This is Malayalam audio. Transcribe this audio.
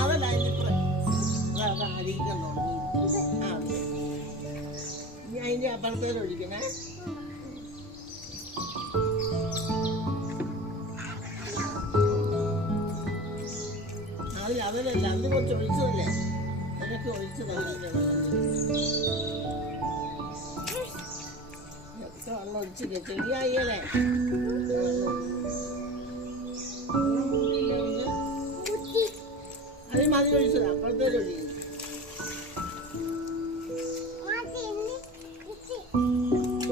അതല്ല അരിക്കാൻ തുടങ്ങി. ഇനി അതിൻ്റെ അപ്പുറത്തേലും ഒഴിക്കണേ. അതല്ല അതിന് കുറച്ച് ഒഴിച്ചതല്ലേ, അതിനൊക്കെ ഒഴിച്ചതല്ലേ വെള്ളം ഒഴിച്ചില്ലേ, ചെടിയായില്ലേ അതിന് മതി ഒഴിച്ചത് അപ്പുറത്തേലും ഒഴിക്കും.